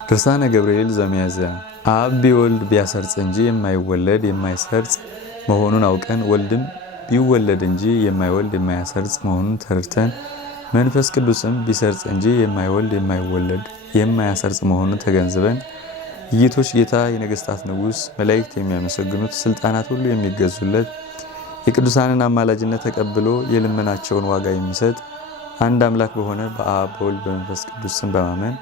ድርሳነ ገብርኤል ዘሚያዝያ። አብ ቢወልድ ቢያሰርጽ እንጂ የማይወለድ የማይሰርጽ መሆኑን አውቀን ወልድም ቢወለድ እንጂ የማይወልድ የማያሰርጽ መሆኑን ተረድተን መንፈስ ቅዱስም ቢሰርጽ እንጂ የማይወልድ የማይወለድ የማያሰርጽ መሆኑን ተገንዝበን የጌቶች ጌታ የነገስታት ንጉስ መላእክት የሚያመሰግኑት ስልጣናት ሁሉ የሚገዙለት የቅዱሳንን አማላጅነት ተቀብሎ የልመናቸውን ዋጋ የሚሰጥ አንድ አምላክ በሆነ በአብ በወልድ በመንፈስ ቅዱስ ስም በማመን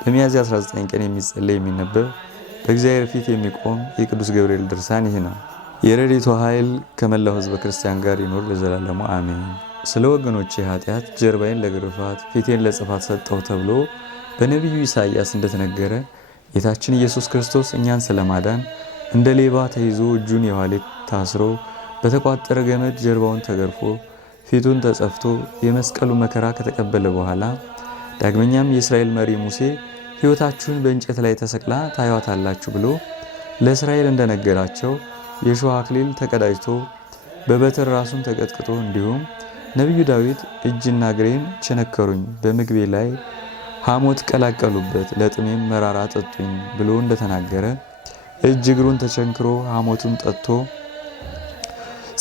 በሚያዝያ 19 ቀን የሚጸለይ የሚነበብ በእግዚአብሔር ፊት የሚቆም የቅዱስ ገብርኤል ድርሳን ይህ ነው። የረድኤቱ ኃይል ከመላው ሕዝበ ክርስቲያን ጋር ይኖር ለዘላለሙ አሜን። ስለ ወገኖቼ ኃጢአት ጀርባዬን ለግርፋት ፊቴን ለጽፋት ሰጠው ተብሎ በነቢዩ ኢሳይያስ እንደተነገረ ጌታችን ኢየሱስ ክርስቶስ እኛን ስለማዳን እንደ ሌባ ተይዞ እጁን የኋሊት ታስሮ በተቋጠረ ገመድ ጀርባውን ተገርፎ ፊቱን ተጸፍቶ የመስቀሉ መከራ ከተቀበለ በኋላ ዳግመኛም የእስራኤል መሪ ሙሴ ሕይወታችሁን በእንጨት ላይ ተሰቅላ ታዩታላችሁ ብሎ ለእስራኤል እንደነገራቸው የሾህ አክሊል ተቀዳጅቶ በበትር ራሱን ተቀጥቅጦ እንዲሁም ነቢዩ ዳዊት እጅና እግሬን ቸነከሩኝ፣ በምግቤ ላይ ሐሞት ቀላቀሉበት፣ ለጥሜም መራራ ጠጡኝ ብሎ እንደተናገረ እጅ እግሩን ተቸንክሮ ሐሞቱን ጠጥቶ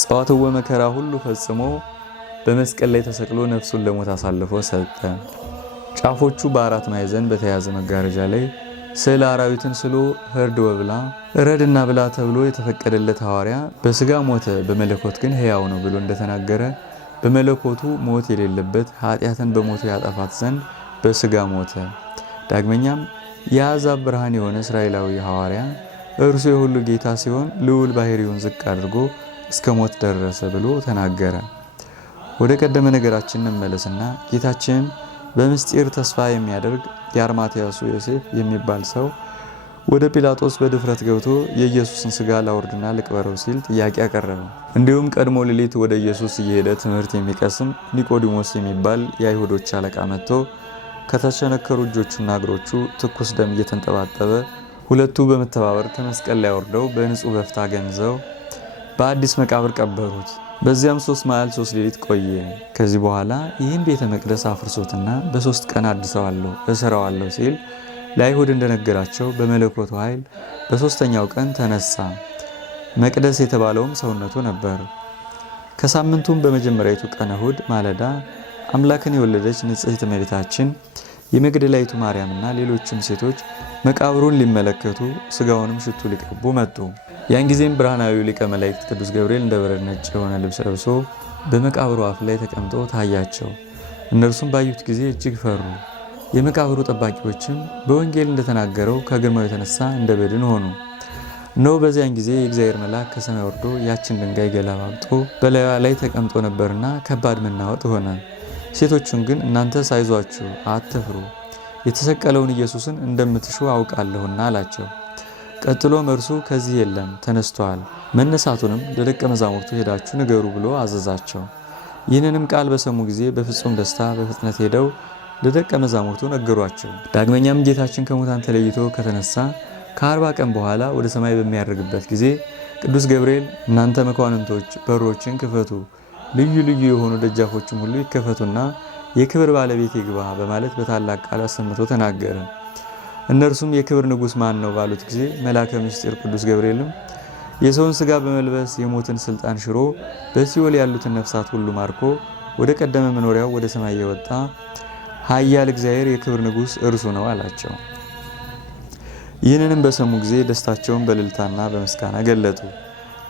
ጸዋትወ መከራ ሁሉ ፈጽሞ በመስቀል ላይ ተሰቅሎ ነፍሱን ለሞት አሳልፎ ሰጠ። ጫፎቹ በአራት ማዕዘን በተያዘ መጋረጃ ላይ ስዕለ አራዊትን ስሎ ህርድ ወብላ እረድና ብላ ተብሎ የተፈቀደለት ሐዋርያ በስጋ ሞተ፣ በመለኮት ግን ሕያው ነው ብሎ እንደተናገረ በመለኮቱ ሞት የሌለበት ኃጢአትን በሞቱ ያጠፋት ዘንድ በስጋ ሞተ። ዳግመኛም የአሕዛብ ብርሃን የሆነ እስራኤላዊ ሐዋርያ እርሱ የሁሉ ጌታ ሲሆን ልዑል ባህሪውን ዝቅ አድርጎ እስከ ሞት ደረሰ ብሎ ተናገረ። ወደ ቀደመ ነገራችን እንመለስና ጌታችን በምስጢር ተስፋ የሚያደርግ የአርማትያሱ ዮሴፍ የሚባል ሰው ወደ ጲላጦስ በድፍረት ገብቶ የኢየሱስን ስጋ ላውርድና ልቅበረው ሲል ጥያቄ አቀረበ። እንዲሁም ቀድሞ ሌሊት ወደ ኢየሱስ እየሄደ ትምህርት የሚቀስም ኒቆዲሞስ የሚባል የአይሁዶች አለቃ መጥቶ ከተቸነከሩ እጆቹና እግሮቹ ትኩስ ደም እየተንጠባጠበ ሁለቱ በመተባበር ከመስቀል ላይ አውርደው በንጹህ በፍታ ገንዘው በአዲስ መቃብር ቀበሩት። በዚያም 3 መዓልት 3 ሌሊት ቆየ። ከዚህ በኋላ ይህን ቤተ መቅደስ አፍርሶትና በ3 ቀን አድሰዋለሁ እሰራዋለሁ ሲል ለአይሁድ እንደነገራቸው በመለኮቱ ኃይል በ3ኛው ቀን ተነሳ። መቅደስ የተባለውም ሰውነቱ ነበር። ከሳምንቱም በመጀመሪያዊቱ ቀን እሁድ ማለዳ አምላክን የወለደች ንጽሕት እመቤታችን የመግደላዊቱ ማርያምና ሌሎችም ሴቶች መቃብሩን ሊመለከቱ ስጋውንም ሽቱ ሊቀቡ መጡ። ያን ጊዜም ብርሃናዊው ሊቀ መላእክት ቅዱስ ገብርኤል እንደ በረድ ነጭ የሆነ ልብስ ለብሶ በመቃብሩ አፍ ላይ ተቀምጦ ታያቸው። እነርሱም ባዩት ጊዜ እጅግ ፈሩ። የመቃብሩ ጠባቂዎችም በወንጌል እንደተናገረው ከግርማው የተነሳ እንደ በድን ሆኑ። እነሆ በዚያን ጊዜ የእግዚአብሔር መልአክ ከሰማይ ወርዶ ያችን ድንጋይ ገለባብጦ በላዩዋ ላይ ተቀምጦ ነበርና ከባድ መናወጥ ሆነ። ሴቶቹን ግን እናንተ ሳይዟችሁ አትፍሩ፣ የተሰቀለውን ኢየሱስን እንደምትሹ አውቃለሁና አላቸው። ቀጥሎም እርሱ ከዚህ የለም ተነስቷል፣ መነሳቱንም ለደቀ መዛሙርቱ ሄዳችሁ ንገሩ ብሎ አዘዛቸው። ይህንንም ቃል በሰሙ ጊዜ በፍጹም ደስታ በፍጥነት ሄደው ለደቀ መዛሙርቱ ነገሯቸው። ዳግመኛም ጌታችን ከሙታን ተለይቶ ከተነሳ ከ40 ቀን በኋላ ወደ ሰማይ በሚያርግበት ጊዜ ቅዱስ ገብርኤል እናንተ መኳንንቶች በሮችን ክፈቱ፣ ልዩ ልዩ የሆኑ ደጃፎችም ሁሉ ይከፈቱና የክብር ባለቤት ይግባ በማለት በታላቅ ቃል አሰምቶ ተናገረ። እነርሱም የክብር ንጉሥ ማን ነው ባሉት ጊዜ መልአከ ምስጢር ቅዱስ ገብርኤልም የሰውን ሥጋ በመልበስ የሞትን ስልጣን ሽሮ በሲኦል ያሉትን ነፍሳት ሁሉ ማርኮ ወደ ቀደመ መኖሪያው ወደ ሰማይ የወጣ ኃያል እግዚአብሔር የክብር ንጉሥ እርሱ ነው አላቸው። ይህንንም በሰሙ ጊዜ ደስታቸውን በእልልታና በምስጋና ገለጡ።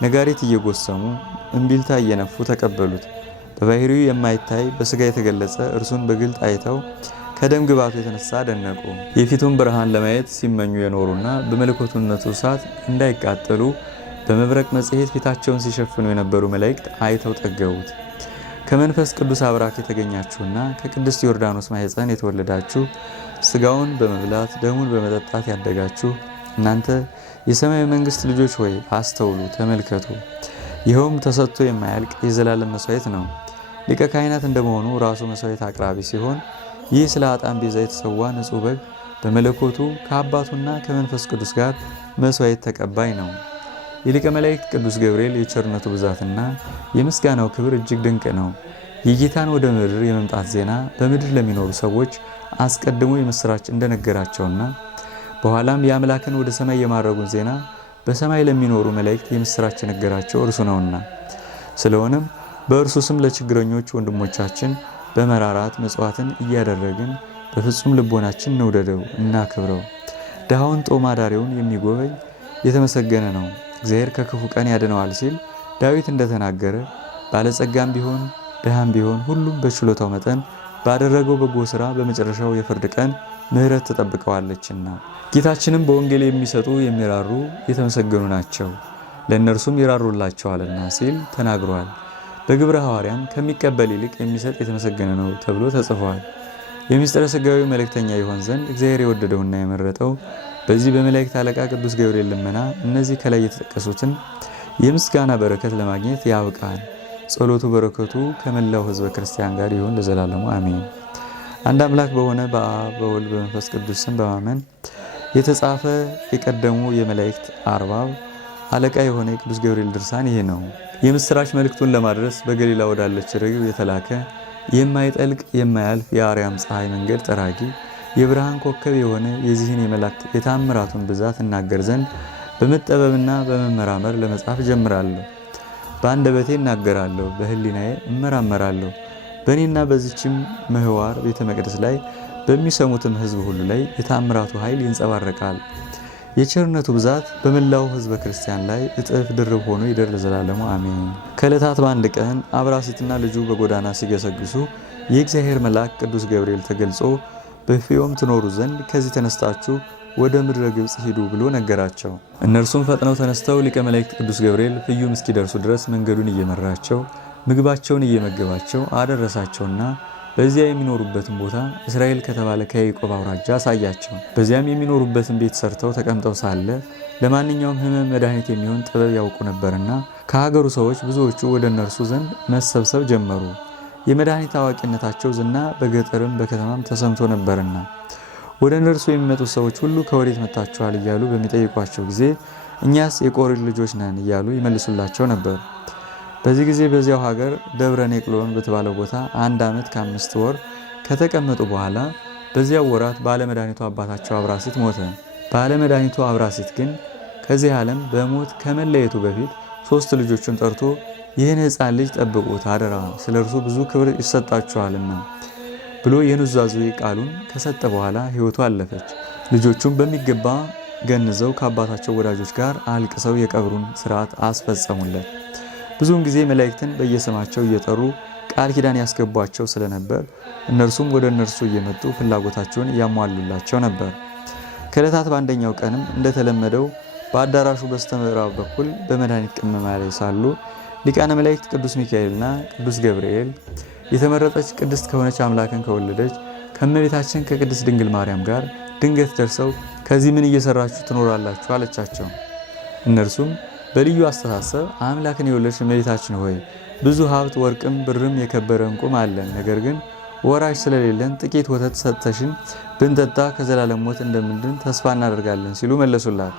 ነጋሪት እየጎሰሙ እምቢልታ እየነፉ ተቀበሉት። በባህሪው የማይታይ በሥጋ የተገለጸ እርሱን በግልጥ አይተው ከደም ግባቱ የተነሳ አደነቁ። የፊቱን ብርሃን ለማየት ሲመኙ የኖሩና በመለኮቱነቱ እሳት እንዳይቃጠሉ በመብረቅ መጽሔት ፊታቸውን ሲሸፍኑ የነበሩ መላእክት አይተው ጠገቡት። ከመንፈስ ቅዱስ አብራክ የተገኛችሁና ከቅድስት ዮርዳኖስ ማኅፀን የተወለዳችሁ ሥጋውን በመብላት ደሙን በመጠጣት ያደጋችሁ እናንተ የሰማያዊ መንግሥት ልጆች ሆይ አስተውሉ፣ ተመልከቱ። ይኸውም ተሰጥቶ የማያልቅ የዘላለም መሥዋዕት ነው። ሊቀ ካህናት እንደመሆኑ ራሱ መሥዋዕት አቅራቢ ሲሆን ይህ ስለ ኃጥአን ቤዛ የተሰዋ ንጹሕ በግ በመለኮቱ ከአባቱና ከመንፈስ ቅዱስ ጋር መሥዋዕት ተቀባይ ነው። የሊቀ መላእክት ቅዱስ ገብርኤል የቸርነቱ ብዛትና የምስጋናው ክብር እጅግ ድንቅ ነው። የጌታን ወደ ምድር የመምጣት ዜና በምድር ለሚኖሩ ሰዎች አስቀድሞ የምስራች እንደነገራቸውና በኋላም የአምላክን ወደ ሰማይ የማረጉን ዜና በሰማይ ለሚኖሩ መላእክት የምስራች ነገራቸው እርሱ ነውና። ስለሆነም በእርሱ ስም ለችግረኞች ወንድሞቻችን በመራራት መጽዋዕትን እያደረግን በፍጹም ልቦናችን እንውደደው እናክብረው። ድሃውን ጦም አዳሪውን የሚጎበኝ የተመሰገነ ነው፣ እግዚአብሔር ከክፉ ቀን ያድነዋል ሲል ዳዊት እንደተናገረ ባለጸጋም ቢሆን ድሃም ቢሆን ሁሉም በችሎታው መጠን ባደረገው በጎ ሥራ በመጨረሻው የፍርድ ቀን ምሕረት ትጠብቀዋለችና። ጌታችንም በወንጌል የሚሰጡ የሚራሩ የተመሰገኑ ናቸው ለእነርሱም ይራሩላቸዋልና ሲል ተናግሯል። በግብረ ሐዋርያም ከሚቀበል ይልቅ የሚሰጥ የተመሰገነ ነው ተብሎ ተጽፏል። የምስጢረ ሥጋዌ መልእክተኛ ይሆን ዘንድ እግዚአብሔር የወደደውና የመረጠው በዚህ በመላእክት አለቃ ቅዱስ ገብርኤል ልመና እነዚህ ከላይ የተጠቀሱትን የምስጋና በረከት ለማግኘት ያብቃል። ጸሎቱ በረከቱ ከመላው ሕዝበ ክርስቲያን ጋር ይሁን ለዘላለሙ አሜን። አንድ አምላክ በሆነ በአብ በወልድ በመንፈስ ቅዱስ ስም በማመን የተጻፈ የቀደሙ የመላእክት አርባብ አለቃ የሆነ የቅዱስ ገብርኤል ድርሳን ይህ ነው። የምስራች መልእክቱን ለማድረስ በገሊላ ወዳለች ርግብ የተላከ የማይጠልቅ የማያልፍ የአርያም ፀሐይ መንገድ ጠራጊ የብርሃን ኮከብ የሆነ የዚህን የመላእክት የታምራቱን ብዛት እናገር ዘንድ በመጠበብና በመመራመር ለመጻፍ ጀምራለሁ። በአንደበቴ እናገራለሁ፣ በህሊናዬ እመራመራለሁ። በእኔና በዚችም ምህዋር ቤተ መቅደስ ላይ በሚሰሙትም ሕዝብ ሁሉ ላይ የታምራቱ ኃይል ይንጸባረቃል። የቸርነቱ ብዛት በመላው ሕዝበ ክርስቲያን ላይ እጥፍ ድርብ ሆኖ ይደር ለዘላለሙ አሜን። ከዕለታት በአንድ ቀን አብራሲትና ልጁ በጎዳና ሲገሰግሱ የእግዚአብሔር መልአክ ቅዱስ ገብርኤል ተገልጾ በፍዮም ትኖሩ ዘንድ ከዚህ ተነስታችሁ ወደ ምድረ ግብጽ ሂዱ ብሎ ነገራቸው። እነርሱም ፈጥነው ተነስተው ሊቀ መላእክት ቅዱስ ገብርኤል ፍዩም እስኪደርሱ ድረስ መንገዱን እየመራቸው ምግባቸውን እየመገባቸው አደረሳቸውና በዚያ የሚኖሩበትን ቦታ እስራኤል ከተባለ ከያዕቆብ አውራጃ አሳያቸው። በዚያም የሚኖሩበትን ቤት ሰርተው ተቀምጠው ሳለ ለማንኛውም ሕመም መድኃኒት የሚሆን ጥበብ ያውቁ ነበርና ከሀገሩ ሰዎች ብዙዎቹ ወደ እነርሱ ዘንድ መሰብሰብ ጀመሩ። የመድኃኒት አዋቂነታቸው ዝና በገጠርም በከተማም ተሰምቶ ነበርና ወደ እነርሱ የሚመጡት ሰዎች ሁሉ ከወዴት መጥታችኋል እያሉ በሚጠይቋቸው ጊዜ እኛስ የቆሬ ልጆች ነን እያሉ ይመልሱላቸው ነበር። በዚህ ጊዜ በዚያው ሀገር ደብረ ኔቅሎን በተባለው ቦታ 1 ዓመት ከ5 ወር ከተቀመጡ በኋላ በዚያው ወራት ባለመድኃኒቱ አባታቸው አብራሲት ሞተ። ባለመድኃኒቱ አብራሲት ግን ከዚህ ዓለም በሞት ከመለየቱ በፊት 3 ልጆቹን ጠርቶ ይህን ሕፃን ልጅ ጠብቁት አደራ፣ ስለ እርሱ ብዙ ክብር ይሰጣችኋልና ብሎ የኑዛዜ ቃሉን ከሰጠ በኋላ ሕይወቱ አለፈች። ልጆቹም በሚገባ ገንዘው ከአባታቸው ወዳጆች ጋር አልቅሰው የቀብሩን ሥርዓት አስፈጸሙለት። ብዙውን ጊዜ መላእክትን በየስማቸው እየጠሩ ቃል ኪዳን ያስገቧቸው ስለነበር እነርሱም ወደ እነርሱ እየመጡ ፍላጎታቸውን ያሟሉላቸው ነበር። ከዕለታት በአንደኛው ቀንም እንደተለመደው በአዳራሹ በስተምዕራብ በኩል በመድኃኒት ቅመማ ላይ ሳሉ ሊቃነ መላእክት ቅዱስ ሚካኤልና ቅዱስ ገብርኤል የተመረጠች ቅድስት ከሆነች አምላክን ከወለደች ከእመቤታችን ከቅድስት ድንግል ማርያም ጋር ድንገት ደርሰው ከዚህ ምን እየሰራችሁ ትኖራላችሁ አለቻቸው። እነርሱም በልዩ አስተሳሰብ አምላክን የወለድሽ እመቤታችን ሆይ ብዙ ሀብት ወርቅም ብርም የከበረ ዕንቁም አለን፣ ነገር ግን ወራሽ ስለሌለን ጥቂት ወተት ሰጥተሽን ብንጠጣ ከዘላለም ሞት እንደምንድን ተስፋ እናደርጋለን ሲሉ መለሱላት።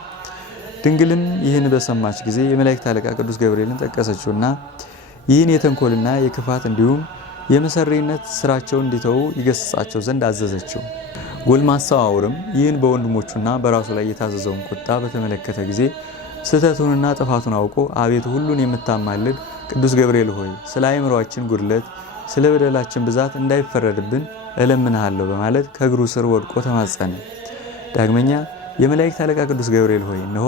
ድንግልም ይህን በሰማች ጊዜ የመላእክት አለቃ ቅዱስ ገብርኤልን ጠቀሰችውና ይህን የተንኮልና የክፋት እንዲሁም የመሰሪነት ስራቸውን እንዲተዉ ይገስጻቸው ዘንድ አዘዘችው። ጎልማሳው አውርም ይህን በወንድሞቹና በራሱ ላይ የታዘዘውን ቁጣ በተመለከተ ጊዜ ስህተቱንና ጥፋቱን አውቆ አቤቱ ሁሉን የምታማልድ ቅዱስ ገብርኤል ሆይ ስለ አእምሮአችን ጉድለት ስለ በደላችን ብዛት እንዳይፈረድብን እለምንሃለሁ በማለት ከእግሩ ስር ወድቆ ተማጸነ። ዳግመኛ የመላእክት አለቃ ቅዱስ ገብርኤል ሆይ እነሆ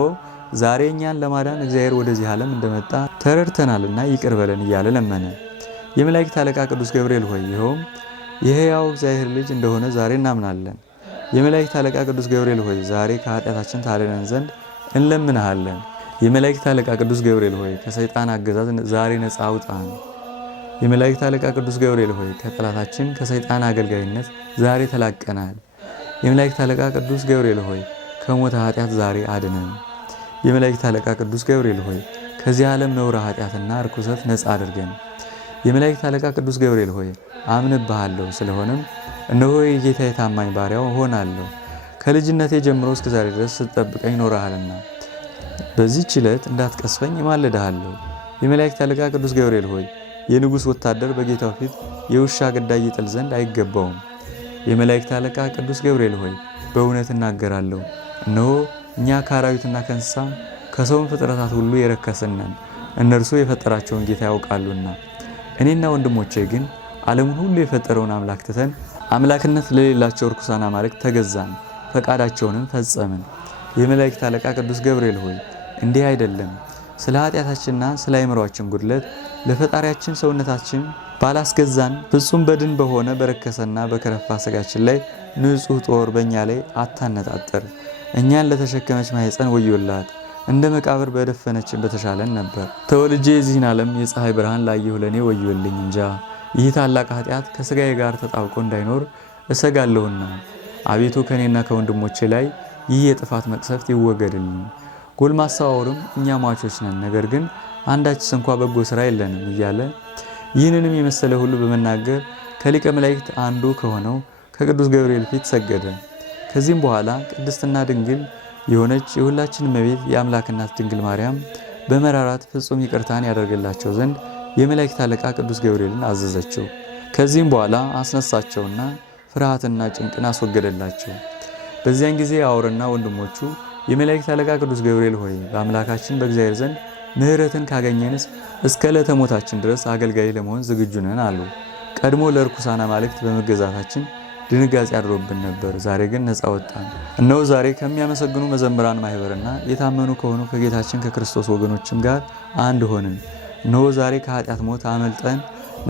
ዛሬ እኛን ለማዳን እግዚአብሔር ወደዚህ ዓለም እንደመጣ ተረድተናልና ይቅር በለን እያለ ለመነ። የመላእክት አለቃ ቅዱስ ገብርኤል ሆይ ይኸውም የሕያው እግዚአብሔር ልጅ እንደሆነ ዛሬ እናምናለን። የመላእክት አለቃ ቅዱስ ገብርኤል ሆይ ዛሬ ከኃጢአታችን ታድነን ዘንድ እንለምንሃለን። የመላእክት አለቃ ቅዱስ ገብርኤል ሆይ ከሰይጣን አገዛዝ ዛሬ ነፃ አውጣን። የመላእክት አለቃ ቅዱስ ገብርኤል ሆይ ከጠላታችን ከሰይጣን አገልጋይነት ዛሬ ተላቀናል። የመላእክት አለቃ ቅዱስ ገብርኤል ሆይ ከሞተ ኃጢአት ዛሬ አድነን። የመላእክት አለቃ ቅዱስ ገብርኤል ሆይ ከዚህ ዓለም ነውረ ኃጢአትና ርኩሰት ነፃ አድርገን። የመላእክት አለቃ ቅዱስ ገብርኤል ሆይ አምንብሃለሁ፣ ስለሆነም እነሆ የጌታ የታማኝ ባሪያው እሆናለሁ። ከልጅነቴ ጀምሮ እስከ ዛሬ ድረስ ስትጠብቀኝ ኖረሃልና በዚህች ዕለት እንዳትቀስፈኝ እማልድሃለሁ። የመላእክት አለቃ ቅዱስ ገብርኤል ሆይ የንጉሥ ወታደር በጌታው ፊት የውሻ ገዳይ ይጥል ዘንድ አይገባውም። የመላእክት አለቃ ቅዱስ ገብርኤል ሆይ በእውነት እናገራለሁ እነሆ እኛ ከአራዊትና ከእንስሳ ከሰውም ፍጥረታት ሁሉ የረከስን ነን፣ እነርሱ የፈጠራቸውን ጌታ ያውቃሉና። እኔና ወንድሞቼ ግን ዓለሙን ሁሉ የፈጠረውን አምላክ ትተን አምላክነት ለሌላቸው ርኩሳን አማልክት ተገዛን፣ ፈቃዳቸውንም ፈጸምን። የመላእክት አለቃ ቅዱስ ገብርኤል ሆይ እንዲህ አይደለም። ስለ ኃጢአታችንና ስለ አእምሯችን ጉድለት ለፈጣሪያችን ሰውነታችን ባላስገዛን ፍጹም በድን በሆነ በረከሰና በከረፋ ስጋችን ላይ ንጹሕ ጦር በእኛ ላይ አታነጣጠር። እኛን ለተሸከመች ማኅፀን ወዮላት፣ እንደ መቃብር በደፈነችን በተሻለን ነበር። ተወልጄ የዚህን ዓለም የፀሐይ ብርሃን ላየሁ ለእኔ ወዮልኝ እንጃ። ይህ ታላቅ ኃጢአት ከሥጋዬ ጋር ተጣብቆ እንዳይኖር እሰጋለሁና አቤቱ ከእኔና ከወንድሞቼ ላይ ይህ የጥፋት መቅሰፍት ይወገድልኝ። ጎልማሳ አውርም እኛ ሟቾች ነን፣ ነገር ግን አንዳችስ እንኳ በጎ ሥራ የለንም እያለ ይህንንም የመሰለ ሁሉ በመናገር ከሊቀ መላእክት አንዱ ከሆነው ከቅዱስ ገብርኤል ፊት ሰገደ። ከዚህም በኋላ ቅድስትና ድንግል የሆነች የሁላችን እመቤት የአምላክ እናት ድንግል ማርያም በመራራት ፍጹም ይቅርታን ያደርግላቸው ዘንድ የመላእክት አለቃ ቅዱስ ገብርኤልን አዘዘችው። ከዚህም በኋላ አስነሳቸውና ፍርሃትና ጭንቅን አስወገደላቸው። በዚያን ጊዜ አውርና ወንድሞቹ የመላእክት አለቃ ቅዱስ ገብርኤል ሆይ በአምላካችን በእግዚአብሔር ዘንድ ምሕረትን ካገኘንስ እስከ ዕለተ ሞታችን ድረስ አገልጋይ ለመሆን ዝግጁ ነን አሉ። ቀድሞ ለርኩሳን አማልክት በመገዛታችን ድንጋጼ አድሮብን ነበር፣ ዛሬ ግን ነፃ ወጣን። እነሆ ዛሬ ከሚያመሰግኑ መዘምራን ማህበርና የታመኑ ከሆኑ ከጌታችን ከክርስቶስ ወገኖችም ጋር አንድ ሆንን። እነሆ ዛሬ ከኃጢአት ሞት አመልጠን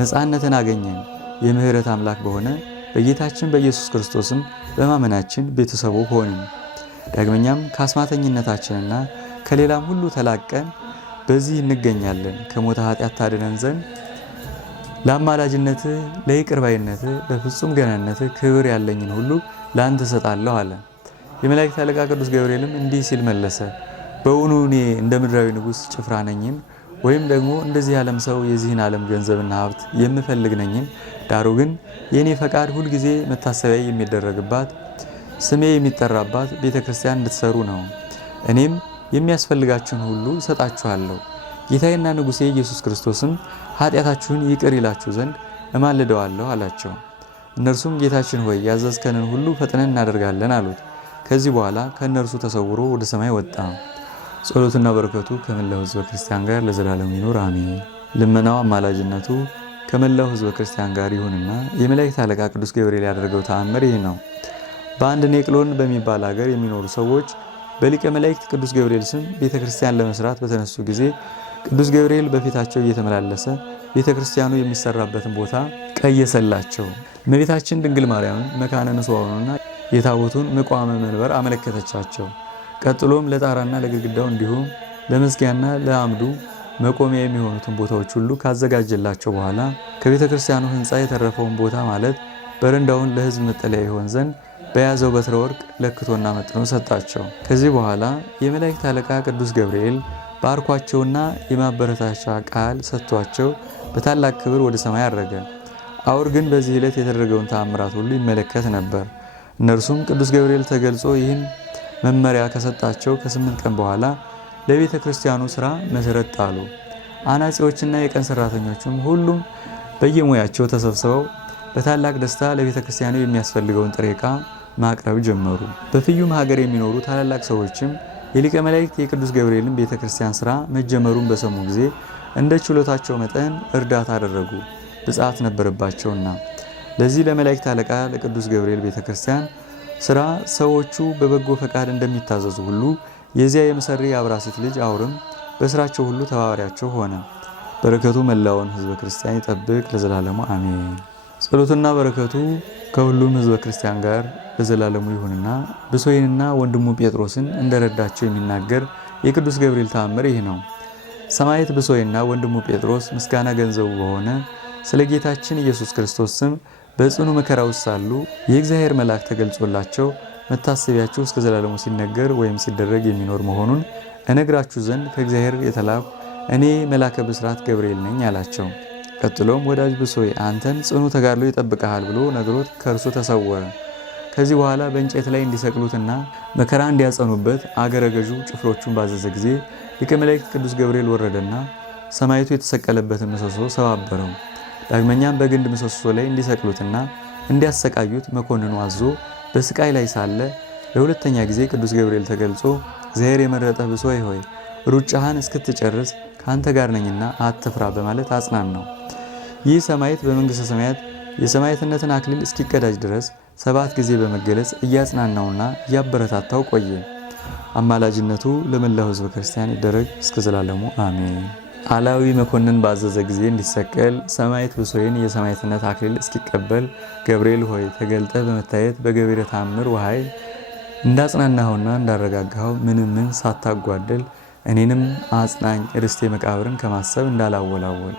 ነፃነትን አገኘን። የምህረት አምላክ በሆነ በጌታችን በኢየሱስ ክርስቶስም በማመናችን ቤተሰቡ ሆንን። ዳግመኛም ከአስማተኝነታችንና ከሌላም ሁሉ ተላቀን በዚህ እንገኛለን። ከሞተ ኃጢአት ታድነን ዘንድ ለአማላጅነትህ ለይቅርባይነትህ በፍጹም ገናነትህ ክብር ያለኝን ሁሉ ለአንተ እሰጣለሁ አለ። የመላእክት አለቃ ቅዱስ ገብርኤልም እንዲህ ሲል መለሰ። በእውኑ እኔ እንደ ምድራዊ ንጉሥ ጭፍራ ነኝን? ወይም ደግሞ እንደዚህ ዓለም ሰው የዚህን ዓለም ገንዘብና ሀብት የምፈልግ ነኝን? ዳሩ ግን የእኔ ፈቃድ ሁልጊዜ መታሰቢያ የሚደረግባት ስሜ የሚጠራባት ቤተ ክርስቲያን እንድትሰሩ ነው። እኔም የሚያስፈልጋችሁን ሁሉ እሰጣችኋለሁ። ጌታዬና ንጉሴ ኢየሱስ ክርስቶስም ኃጢአታችሁን ይቅር ይላችሁ ዘንድ እማልደዋለሁ አላቸው። እነርሱም ጌታችን ሆይ ያዘዝከንን ሁሉ ፈጥነን እናደርጋለን አሉት። ከዚህ በኋላ ከእነርሱ ተሰውሮ ወደ ሰማይ ወጣ። ጸሎትና በረከቱ ከመላው ሕዝበ ክርስቲያን ጋር ለዘላለም ይኑር አሜን። ልመናው አማላጅነቱ ከመላው ሕዝበ ክርስቲያን ጋር ይሁንና የመላእክት አለቃ ቅዱስ ገብርኤል ያደረገው ተአምር ይህ ነው። በአንድ ኔቅሎን በሚባል ሀገር የሚኖሩ ሰዎች በሊቀ መላእክት ቅዱስ ገብርኤል ስም ቤተ ክርስቲያን ለመስራት በተነሱ ጊዜ ቅዱስ ገብርኤል በፊታቸው እየተመላለሰ ቤተ ክርስቲያኑ የሚሰራበትን ቦታ ቀየሰላቸው። እመቤታችን ድንግል ማርያምን መካነ ንጹሐንና የታቦቱን መቋመ መንበር አመለከተቻቸው። ቀጥሎም ለጣራና ለግድግዳው እንዲሁም ለመዝጊያና ለአምዱ መቆሚያ የሚሆኑትን ቦታዎች ሁሉ ካዘጋጀላቸው በኋላ ከቤተ ክርስቲያኑ ሕንፃ የተረፈውን ቦታ ማለት በረንዳውን ለሕዝብ መጠለያ ይሆን ዘንድ በያዘው በትረ ወርቅ ለክቶና መጥኖ ሰጣቸው። ከዚህ በኋላ የመላእክት አለቃ ቅዱስ ገብርኤል ባርኳቸውና የማበረታቻ ቃል ሰጥቷቸው በታላቅ ክብር ወደ ሰማይ አረገ። አውር ግን በዚህ ዕለት የተደረገውን ተአምራት ሁሉ ይመለከት ነበር። እነርሱም ቅዱስ ገብርኤል ተገልጾ ይህን መመሪያ ከሰጣቸው ከ8 ቀን በኋላ ለቤተ ክርስቲያኑ ሥራ መሠረት ጣሉ። አናጺዎችና የቀን ሠራተኞችም ሁሉም በየሙያቸው ተሰብስበው በታላቅ ደስታ ለቤተ ክርስቲያኑ የሚያስፈልገውን ጥሬ ዕቃ ማቅረብ ጀመሩ። በፍዩም ሀገር የሚኖሩ ታላላቅ ሰዎችም የሊቀ መላእክት የቅዱስ ገብርኤልን ቤተ ክርስቲያን ሥራ መጀመሩን በሰሙ ጊዜ እንደ ችሎታቸው መጠን እርዳታ አደረጉ፣ ብፅዓት ነበረባቸውና። ለዚህ ለመላእክት አለቃ ለቅዱስ ገብርኤል ቤተ ክርስቲያን ሥራ ሰዎቹ በበጎ ፈቃድ እንደሚታዘዙ ሁሉ የዚያ የመሰሪ የአብራሲት ልጅ አውርም በሥራቸው ሁሉ ተባባሪያቸው ሆነ። በረከቱ መላውን ሕዝበ ክርስቲያን ይጠብቅ ለዘላለሙ አሜን። ጸሎትና በረከቱ ከሁሉም ሕዝበ ክርስቲያን ጋር ለዘላለሙ ይሁንና ብሶይንና ወንድሙ ጴጥሮስን እንደረዳቸው የሚናገር የቅዱስ ገብርኤል ተአምር ይህ ነው። ሰማዕት ብሶይና ወንድሙ ጴጥሮስ ምስጋና ገንዘቡ በሆነ ስለ ጌታችን ኢየሱስ ክርስቶስ ስም በጽኑ መከራ ውስጥ ሳሉ የእግዚአብሔር መልአክ ተገልጾላቸው መታሰቢያችሁ እስከ ዘላለሙ ሲነገር ወይም ሲደረግ የሚኖር መሆኑን እነግራችሁ ዘንድ ከእግዚአብሔር የተላኩ እኔ መልአከ ብስራት ገብርኤል ነኝ አላቸው። ቀጥሎም ወዳጅ ብሶይ አንተን ጽኑ ተጋድሎ ይጠብቀሃል ብሎ ነግሮት ከእርሱ ተሰወረ። ከዚህ በኋላ በእንጨት ላይ እንዲሰቅሉትና መከራ እንዲያጸኑበት አገረ ገዡ ጭፍሮቹን ባዘዘ ጊዜ ሊቀ መላእክት ቅዱስ ገብርኤል ወረደና ሰማዕቱ የተሰቀለበትን ምሰሶ ሰባበረው። ዳግመኛም በግንድ ምሰሶ ላይ እንዲሰቅሉትና እንዲያሰቃዩት መኮንኑ አዞ በስቃይ ላይ ሳለ ለሁለተኛ ጊዜ ቅዱስ ገብርኤል ተገልጾ እግዚአብሔር የመረጠህ ብሶይ ሆይ ሩጫህን እስክትጨርስ ከአንተ ጋር ነኝና አትፍራ በማለት አጽናናው። ይህ ሰማዕት በመንግሥተ ሰማያት የሰማዕትነትን አክሊል እስኪቀዳጅ ድረስ 7 ጊዜ በመገለጽ እያጽናናውና እያበረታታው ቆየ። አማላጅነቱ ለመላው ሕዝበ ክርስቲያን ይደረግ እስከ ዘላለሙ አሜን። አላዊ መኮንን ባዘዘ ጊዜ እንዲሰቀል ሰማዕት ብሶይን የሰማዕትነት አክሊል እስኪቀበል ገብርኤል ሆይ ተገልጠህ በመታየት በገቢረ ተአምር ወኃይል እንዳጽናናኸውና እንዳረጋጋኸው ምንም ሳታጓደል እኔንም አጽናኝ ርስቴ መቃብርን ከማሰብ እንዳላወላወል